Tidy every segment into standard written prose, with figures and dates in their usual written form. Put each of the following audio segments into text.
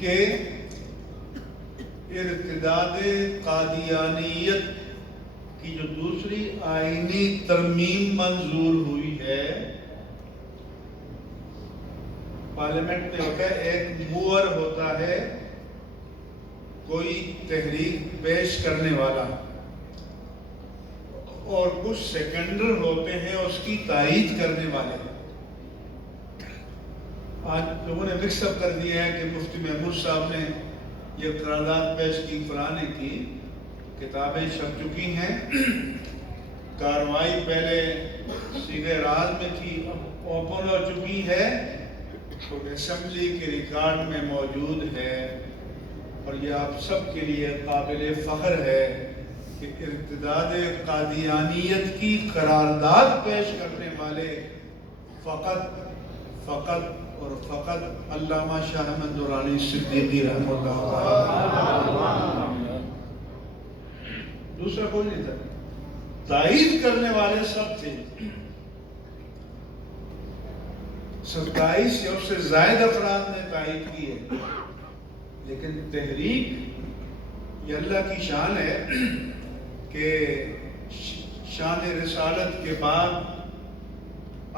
کہ ارتداد قادیانیت کی جو دوسری آئینی ترمیم منظور ہوئی ہے، پارلیمنٹ میں ہوتا ہے ایک موور ہوتا ہے کوئی تحریک پیش کرنے والا، اور کچھ سیکنڈر ہوتے ہیں اس کی تائید کرنے والے۔ آج لوگوں نے مکس اپ کر دیا ہے کہ مفتی محمود صاحب نے یہ قرارداد پیش کی، فلاں کی کتابیں چھپ چکی ہیں، کارروائی پہلے صیغہ راز میں تھی، اب اوپن ہو چکی ہے، تو اسمبلی کے ریکارڈ میں موجود ہے، اور یہ آپ سب کے لیے قابل فخر ہے کہ ارتداد قادیانیت کی قرارداد پیش کرنے والے فقط اور فقط علامہ شاہ احمد درانی صدیقی رحمہ اللہ تعالی، دوسرا کوئی نہیں تھا۔ تائید کرنے والے سب تھے، 27 یا اس سے زائد افراد نے تائید کی ہے، لیکن تحریک یہ اللہ کی شان ہے کہ شان رسالت کے بعد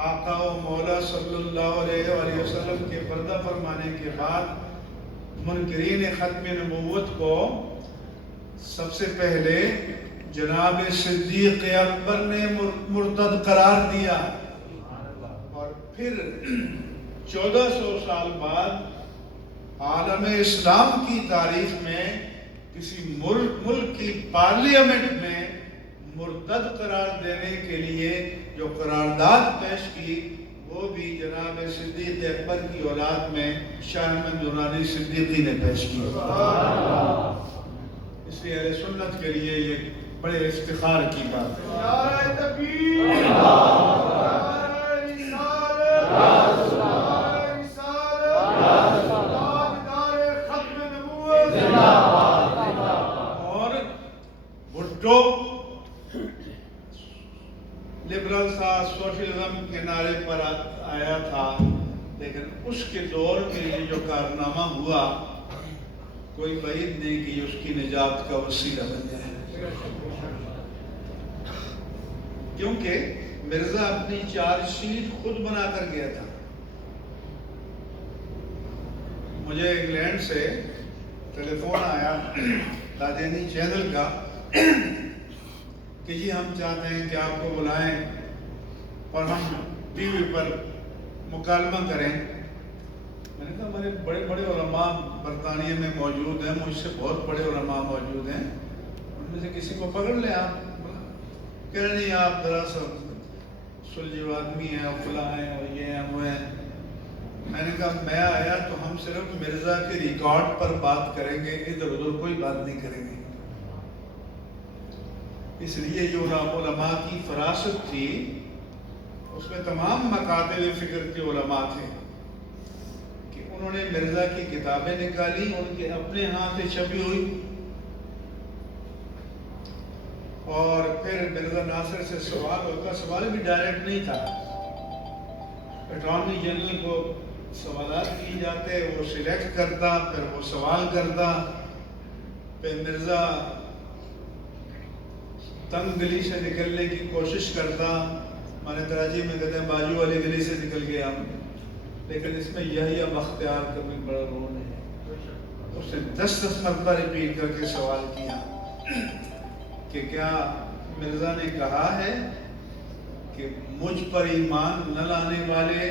آقا و مولا صلی اللہ علیہ وآلہ وسلم کے پردہ فرمانے کے بعد منکرین ختم نبوت کو سب سے پہلے جناب صدیق اکبر نے مرتد قرار دیا، اور پھر 1400 سال بعد عالم اسلام کی تاریخ میں کسی ملک کی پارلیمنٹ میں مرتد قرار دینے کے لیے جو قرارداد پیش کی، وہ بھی جناب صدیق اکبر کی اولاد میں شاہ احمد درانی صدیقی نے پیش کی۔ اس لیے اہل سنت کے لیے یہ بڑے افتخار کی بات ہے۔ نعرہ تکبیر، اور بھٹو لبرل تھا، سوشلزم کے نعرے پر آیا تھا، لیکن اس کے دور میں یہ جو کارنامہ ہوا، کوئی بعید نہیں کہ اس کی نجات کا وسیلہ بن جائے، کیونکہ مرزا اپنی چارج شیٹ خود بنا کر گیا تھا۔ مجھے انگلینڈ سے ٹیلی فون آیا قادیانی چینل کا کہ جی ہم چاہتے ہیں کہ آپ کو بلائیں اور ہم ٹی وی پر مکالمہ کریں۔ میں نے کہا ہمارے بڑے بڑے علماء برطانیہ میں موجود ہیں، مجھ سے بہت بڑے علماء موجود ہیں، ان میں سے کسی کو پکڑ لیں آپ۔ کہہ رہے نہیں، آپ دراصل سلجھو آدمی ہیں، اور فلاں ہیں، اور یہ ہیں، وہ ہیں۔ میں نے کہا میں آیا تو ہم صرف مرزا کے ریکارڈ پر بات کریں گے، ادھر ادھر کوئی بات نہیں کریں گے۔ اس لیے جو علماء کی فراست تھی، اس میں تمام مکاتب فکر کے علماء تھے کہ انہوں نے مرزا کی کتابیں نکالی، ان کے اپنے ہاتھ سے چھپی ہوئی، اور پھر مرزا ناصر سے سوال ہوتا، سوال بھی ڈائریکٹ نہیں تھا، اٹارنی جنرل کو سوالات کی جاتے، وہ سلیکٹ کرتا، پھر وہ سوال کرتا، پھر مرزا تنگ گلی سے نکلنے کی کوشش کرتا، ہمارے کراچی میں کہتے ہیں باجو والی گلی سے نکل گیا، لیکن اس میں یحییٰ بختیار کا بھی بڑا رول ہے۔ اس نے 10 مرتبہ ریپیٹ کر کے سوال کیا کہ کیا مرزا نے کہا ہے کہ مجھ پر ایمان نہ لانے والے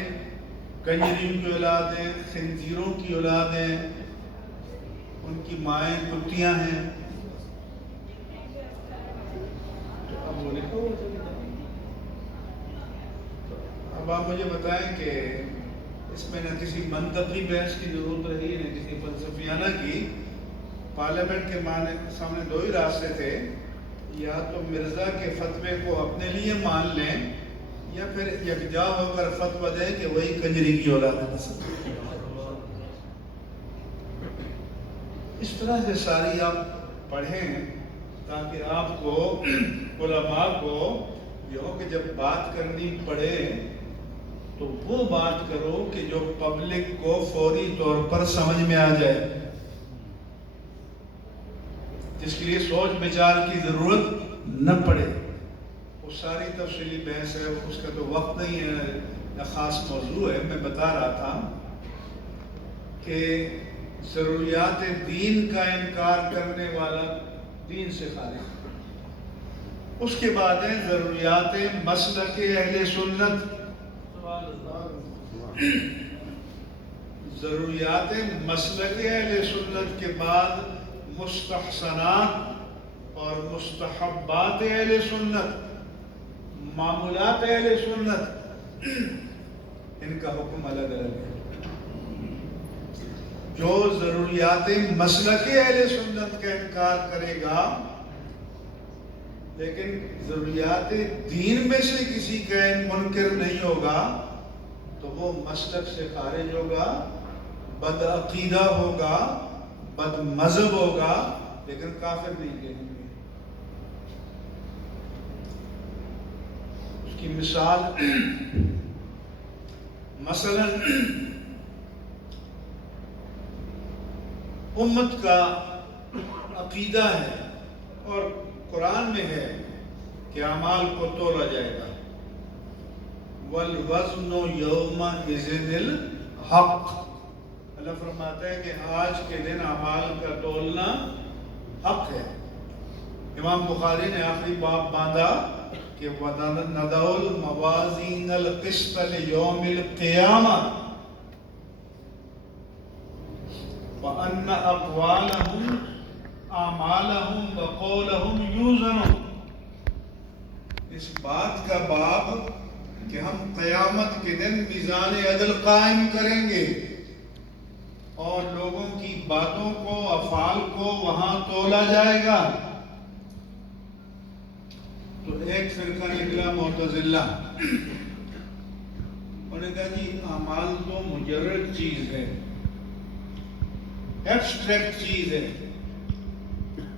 کنجریوں کی اولاد ہیں، خنزیروں کی اولاد ہیں، ان کی مائیں کتیاں ہیں؟ اب آپ مجھے بتائیں کہ اس میں نہ کسی منطقی بحث کی ضرورت رہی، نہ کسی فلسفیانہ کی۔ پارلیمنٹ کے سامنے دو ہی راستے تھے، یا تو مرزا کے فتوے کو اپنے لیے مان لیں، یا پھر یکجا ہو کر فتویٰ دیں کہ وہی کنجری کی اولاد ہے۔ اس طرح سے ساری آپ پڑھیں تاکہ آپ کو، علماء کو یہ ہو کہ جب بات کرنی پڑے تو وہ بات کرو کہ جو پبلک کو فوری طور پر سمجھ میں آ جائے، جس کے لیے سوچ بچار کی ضرورت نہ پڑے۔ وہ ساری تفصیلی بحث ہے، اس کا تو وقت نہیں ہے، نہ خاص موضوع ہے۔ میں بتا رہا تھا کہ ضروریات دین کا انکار کرنے والا دین سے خارج۔ اس کے بعد ہے ضروریات مسلک اہل سنت۔ ضروریات مسلک اہل سنت کے بعد مستحسنات اور مستحبات اہل سنت، معمولات اہل سنت، ان کا حکم الگ الگ ہے۔ جو ضروریات مسلک اہل سنت کا انکار کرے گا لیکن ضروریات دین میں سے کسی کا منکر نہیں ہوگا تو وہ مسلک سے خارج ہوگا، بد عقیدہ ہوگا، بد مذہب ہوگا، لیکن کافر نہیں کہیں گے۔ اس کی مثال مثلا امت کا عقیدہ ہے اور قرآن میں ہے کہ اعمال کو تولا جائے گا، وَالْوَزْنُ يَوْمَئِذٍ الْحَقُّ۔ اللہ فرماتا ہے کہ آج کے دن اعمال کا تولنا حق ہے۔ امام بخاری نے آخری باب باندھا کہ وَنَضَعُ الْمَوَازِينَ الْقِسْطَ لِيَوْمِ الْقِيَامَةِ وَأَنَّ أَقْوَالَهُمْ اعمالہم وقولہم یوزن۔ اس بات کا باب کہ ہم قیامت کے دن میزان عدل قائم کریں گے اور لوگوں کی باتوں کو، افعال کو وہاں تولا جائے گا۔ تو ایک فرقہ نکلا معتزلہ، انہوں نے کہا جی اعمال تو مجرد چیز ہے، ایبسٹریکٹ چیز ہے۔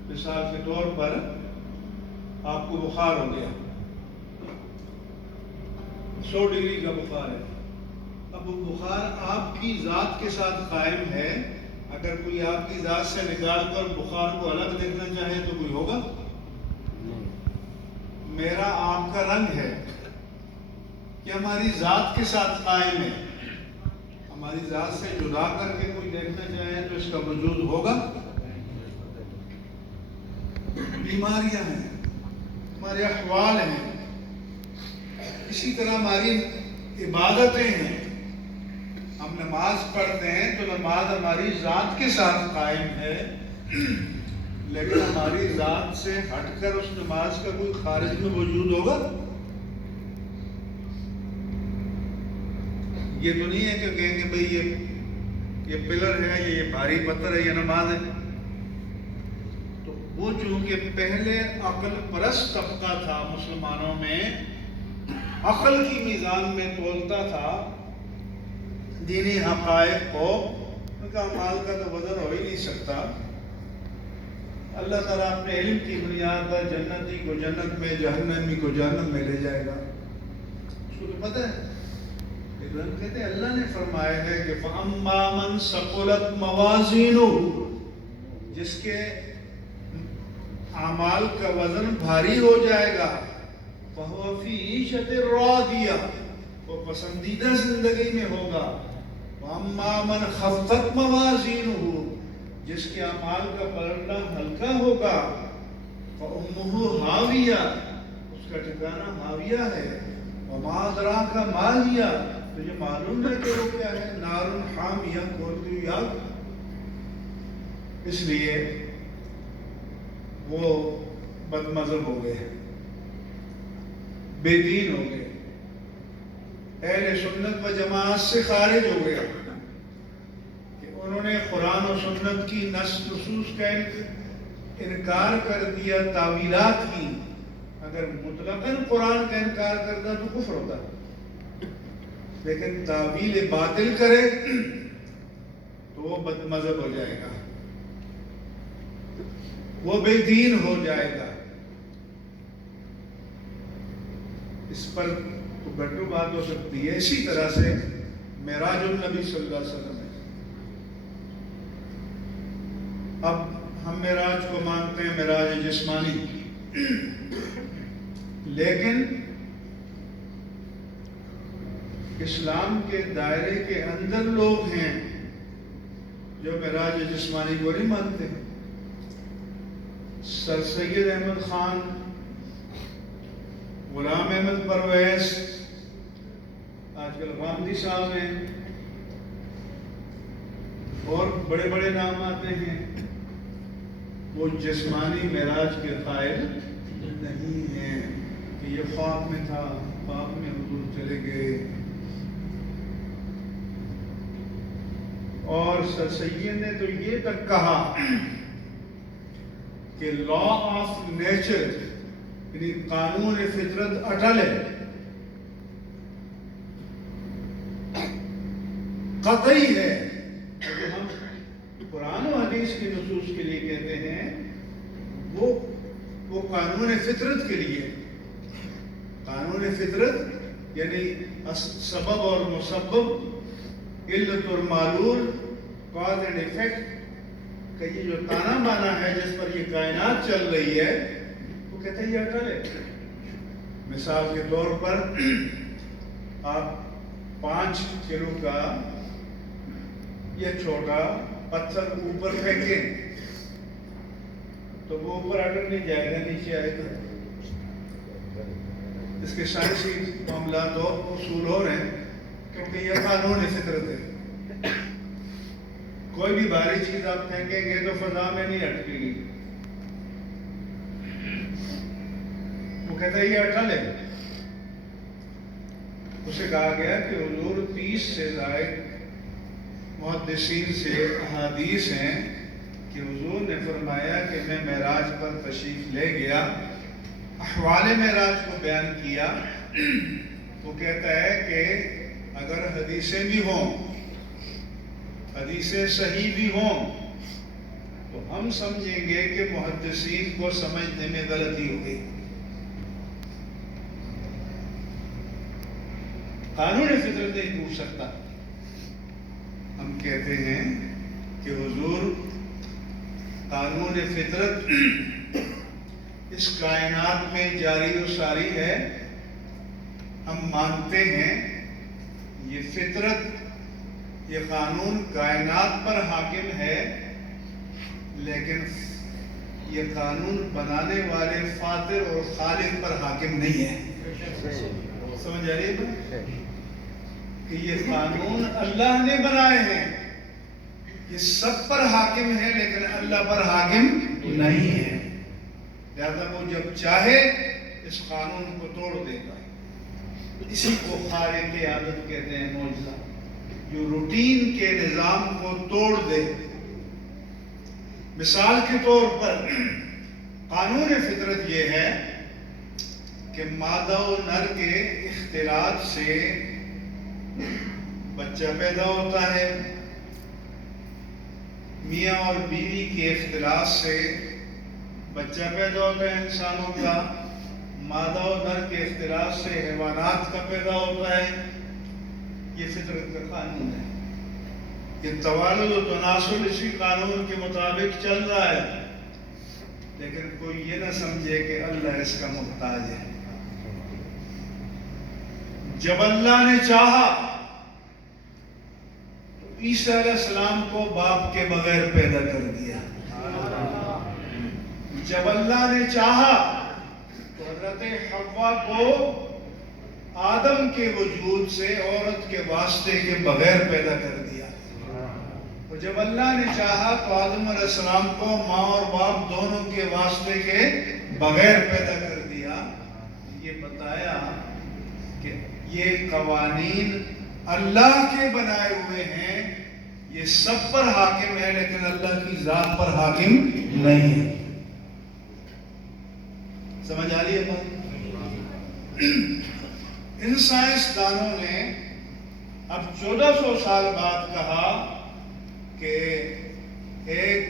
مثال کے طور پر آپ کو بخار ہو گیا، 100 ڈگری کا بخار ہے، اب وہ بخار آپ کی ذات کے ساتھ قائم ہے، اگر کوئی آپ کی ذات سے نکال کر بخار کو الگ دیکھنا چاہے تو کوئی ہوگا؟ میرا آپ کا رنگ ہے کہ ہماری ذات کے ساتھ قائم ہے، ہماری ذات سے جدا کر کے کوئی دیکھنا چاہے تو اس کا وجود ہوگا؟ بیماریاں ہیں، ہمارے احوال ہیں، اسی طرح ہماری عبادتیں ہیں۔ ہم نماز پڑھتے ہیں تو نماز ہماری ذات کے ساتھ قائم ہے، لیکن ہماری ذات سے ہٹ کر اس نماز کا کوئی خارج میں وجود ہوگا؟ یہ تو نہیں ہے کہ کہیں گے بھئی یہ پلر ہے، یہ بھاری پتھر ہے، یہ نماز ہے۔ تو وہ چونکہ پہلے عقل پرست طبقہ تھا مسلمانوں میں، عقل کی میزان میں تولتا تھا دینی حقائق کو، ان کا اعمال کا تو وزن ہو ہی نہیں سکتا۔ اللہ تعالیٰ اپنے علم کی بنیاد پر جنتی کو جنت میں، جہنمی کو جہنم میں لے جائے گا۔ اس کو تو پتہ ہے، لیکن کہتے ہیں اللہ نے فرمایا ہے کہ فَأَمَّا مَنْ ثَقُلَتْ مَوَازِينُهُ، جس کے اعمال کا وزن بھاری ہو جائے گا، فَهُوَ فِي عِيشَةٍ رَاضِيَةٍ، وہ پسندیدہ زندگی میں ہوگا۔ وَأَمَّا مَنْ خَفَّتْ مَوَازِينُهُ، جس کے اعمال کا پلڑنا ہلکا ہوگا، فَأُمُّهُ هَاوِيَةٌ، اس کا ٹھکانہ ہاویہ ہے۔ وَمَا أَدْرَاكَ مَا هِيَهْ، تجھے معلوم ہے کہ وہ کیا ہے؟ نَارٌ حَامِيَةٌ، کھولتی ہوئی آگ۔ اس لیے وہ بد مذہب ہو گئے، بے دین ہو گئے، اہل سنت و جماعت سے خارج ہو گئے کہ انہوں نے قرآن و سنت کی نصوص کا انکار کر دیا، تعویلات کی۔ اگر مطلقاً قرآن کا انکار کرتا تو کفر ہوتا، لیکن تعویل باطل کرے تو وہ بد مذہب ہو جائے گا، وہ بے دین ہو جائے گا۔ اس پر تو گٹو بات ہو سکتی ہے. اسی طرح سے معراج النبی صلی اللہ علیہ وسلم ہے. اب ہم معراج کو مانتے ہیں معراج جسمانی، لیکن اسلام کے دائرے کے اندر لوگ ہیں جو معراج جسمانی کو نہیں مانتے. سر سید احمد خان، غلام احمد پرویز، آج کل غامدی صاحب ہیں، اور بڑے بڑے نام آتے ہیں، وہ جسمانی معراج کے قائل نہیں ہیں کہ یہ خواب میں تھا، خواب میں حضور چلے گئے. اور سر سید نے تو یہ تک کہا کہ لا آف نیچر یعنی قانون فطرت اٹل ہے، قطعی ہے. اگر ہم قرآن و حدیث کی نصوص کے لیے کہتے ہیں وہ قانون فطرت کے لیے. قانون فطرت یعنی سبب اور مسبب، علت اور معلول، کاز اینڈ ایفیکٹ کہ یہ جو تانا بانا ہے جس پر یہ کائنات چل رہی ہے وہ کہتے ہیں یہ اٹل ہے. مثال کے طور پر آپ 5 کلو کا یہ چھوٹا پتھر اوپر پھینکیں تو وہ اوپر اٹک نہیں جائے گا، نیچے آئے گا. اس کے سائنسی معاملات اور اصول ہو رہے ہیں کیونکہ یہ قانون فطرت ہے. کوئی بھی بھاری چیز آپ پھینکیں گے تو فضا میں نہیں اٹکے گی. وہ کہتا ہے یہ اٹل ہے. اسے کہا گیا کہ حضور 30 سے زائد محدثین سے احادیث ہیں کہ حضور نے فرمایا کہ میں معراج پر تشریف لے گیا، احوال معراج کو بیان کیا. وہ کہتا ہے کہ اگر حدیثیں بھی ہوں، حدیثیں صحیح بھی ہوں، تو ہم سمجھیں گے کہ محدثین کو سمجھنے میں غلطی ہو گئی. قانون فطرت نہیں پوچھ سکتا. ہم کہتے ہیں کہ حضور قانون فطرت اس کائنات میں جاری و ساری ہے. ہم مانتے ہیں یہ فطرت، یہ قانون کائنات پر حاکم ہے، لیکن یہ قانون بنانے والے فاطر اور خالق پر حاکم نہیں ہے. سمجھ آ رہی ہے کہ یہ قانون اللہ نے بنائے ہیں، یہ سب پر حاکم ہے لیکن اللہ پر حاکم نہیں ہے. لہذا وہ جب چاہے اس قانون کو توڑ دے گا. اسی کو خارق عادت کہتے ہیں، معجزہ، جو روٹین کے نظام کو توڑ دے. مثال کے طور پر قانون فطرت یہ ہے کہ مادہ و نر کے اختلاط سے بچہ پیدا ہوتا ہے، میاں اور بیوی کے اختلاط سے بچہ پیدا ہوتا ہے انسانوں کا، مادہ و نر کے اختلاط سے حیوانات کا پیدا ہوتا ہے. یہ فطرت کا قانون ہے. یہ توالد و تناسل اسی قانون کے مطابق چل رہا ہے. لیکن کوئی یہ نہ سمجھے کہ اللہ اس کا محتاج ہے. جب اللہ نے چاہا تو عیسیٰ علیہ السلام کو باپ کے بغیر پیدا کر دیا. جب اللہ نے چاہا تو حضرت حوا کو آدم کے وجود سے عورت کے واسطے کے بغیر پیدا کر دیا. اور جب اللہ نے چاہا تو آدم علیہ السلام کو ماں اور باپ دونوں کے واسطے کے بغیر پیدا کر دیا. یہ بتایا کہ یہ قوانین اللہ کے بنائے ہوئے ہیں، یہ سب پر حاکم ہے لیکن اللہ کی ذات پر حاکم نہیں ہے. سمجھ آ رہی ہے بات؟ ان سائنسدانوں نے اب 1400 سال بعد کہا کہ ایک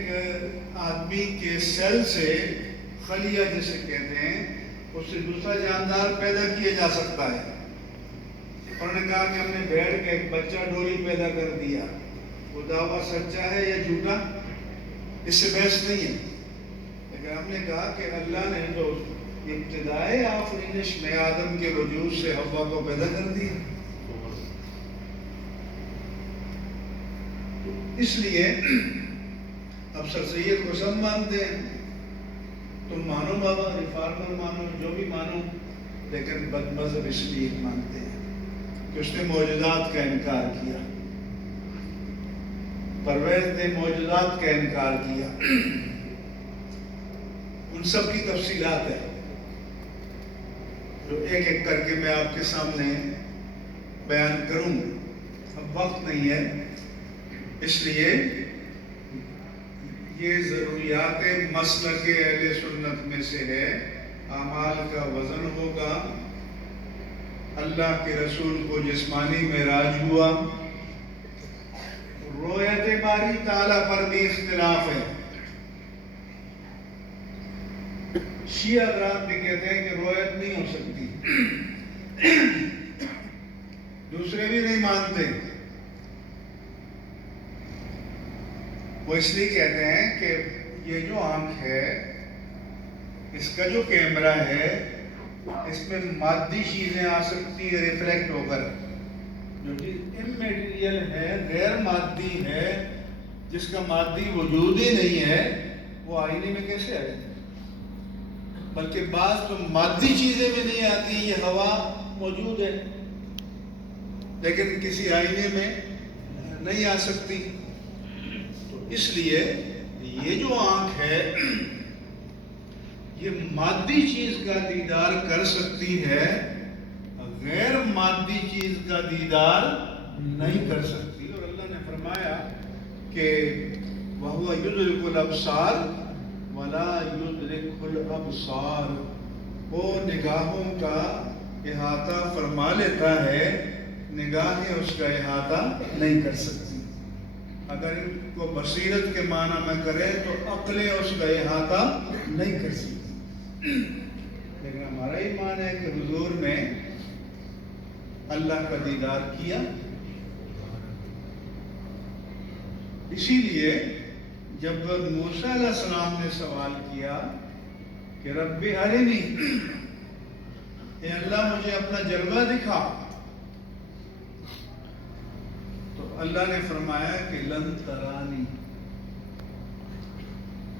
آدمی کے سیل سے، خلیہ جسے کہتے ہیں، اس سے دوسرا جاندار پیدا کیا جا سکتا ہے. انہوں نے کہا کہ ہم نے بھیڑ کا ایک بچہ ڈولی پیدا کر دیا، وہ دعویٰ سچا ہے یا جھوٹا؟ اس سے بحث نہیں ہے، لیکن ہم نے کہا کہ اللہ نے تو ابتدائے آفرینش میں آدم کے وجود سے حوا کو پیدا کر دیا، اس لیے اب سر سید کو سب مانتے ہیں، تم مانو بابا، ریفارمر مانو، جو بھی مانو، لیکن بد مذہب اس لیے مانتے ہیں کہ اس نے معجزات کا انکار کیا، پرویز نے معجزات کا انکار کیا، ان سب کی تفصیلات ہیں جو ایک ایک کر کے میں آپ کے سامنے بیان کروں، اب وقت نہیں ہے، اس لیے یہ ضروریات مسلک اہل سنت میں سے ہے۔ اعمال کا وزن ہوگا، اللہ کے رسول کو جسمانی معراج ہوا، رؤیت باری تعالیٰ پر بھی اختلاف ہے، شیعہ حضرات بھی کہتے ہیں کہ رؤیت نہیں ہو سکتی، دوسرے بھی نہیں مانتے، وہ اس لیے کہتے ہیں کہ یہ جو آنکھ ہے، اس کا جو کیمرہ ہے، اس میں مادی چیزیں آ سکتی ہیں ریفلیکٹ ہو کر، جو چیز اممیٹیریل ہے، غیر مادی ہے، جس کا مادی وجود ہی نہیں ہے، وہ آئینے میں کیسے آئے؟ بلکہ بعض تو مادی چیزیں بھی نہیں آتی، یہ ہوا موجود ہے لیکن کسی آئینے میں نہیں آ سکتی، تو اس لیے یہ جو آنکھ ہے یہ مادی چیز کا دیدار کر سکتی ہے، غیر مادی چیز کا دیدار نہیں کر سکتی، اور اللہ نے فرمایا کہ وَهُوَ يُدْرِكُ الْأَبْصَارَ وَلَا يُدْرِكُ الْأَبْصَارَ، وہ نگاہوں کا احاطہ فرما لیتا ہے، نگاہیں اس کا احاطہ نہیں کر سکتی، اگر ان کو بصیرت کے معنی میں کریں تو عقلیں اس کا احاطہ نہیں کر سکتی، لیکن ہمارا ایمان ہے کہ حضور نے اللہ کا دیدار کیا، اسی لیے جب موسیٰ علیہ السلام نے سوال کیا کہ رب ارنی، اے اللہ مجھے اپنا جلوہ دکھا، تو اللہ نے فرمایا کہ لن ترانی،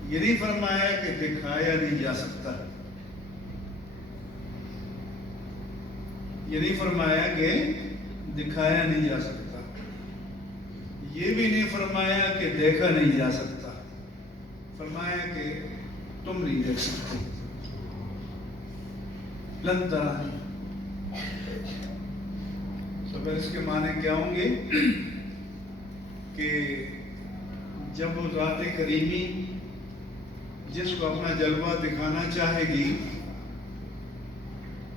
یہ نہیں فرمایا کہ دکھایا نہیں جا سکتا، یہ نہیں فرمایا کہ دکھایا نہیں جا سکتا، یہ بھی نہیں فرمایا کہ دیکھا نہیں جا سکتا، فرمایا کہ تم نہیں دیکھ سکتے، لن ترانی، تو پھر اس کے معنی کیا ہوں گے کہ جب وہ ذات کریمی جس کو اپنا جلوہ دکھانا چاہے گی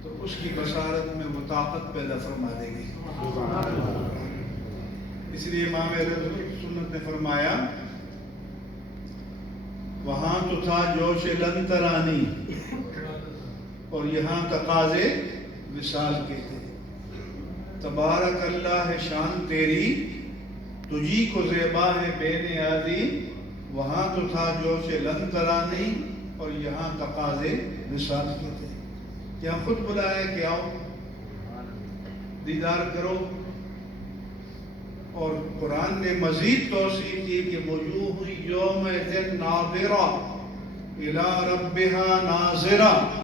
تو اس کی بصارت میں وہ طاقت پیدا فرما دے گی، اس لیے امام اہل سنت نے فرمایا وہاں تو تھا جوش لن ترانی اور یہاں تقاضے وصال کے تھے، تبارک اللہ ہے شان تیری، تجھی کو زیبا ہے بے نیازی، وہاں تو تھا جوش لن ترانی اور یہاں تقاضے وصال کے تھے، یہاں خود بلایا کہ آؤ دیدار کرو، اور قرآن نے مزید توصیف کی کہ وجوہ یومئذ ناظرہ الی ربہا ناظرہ،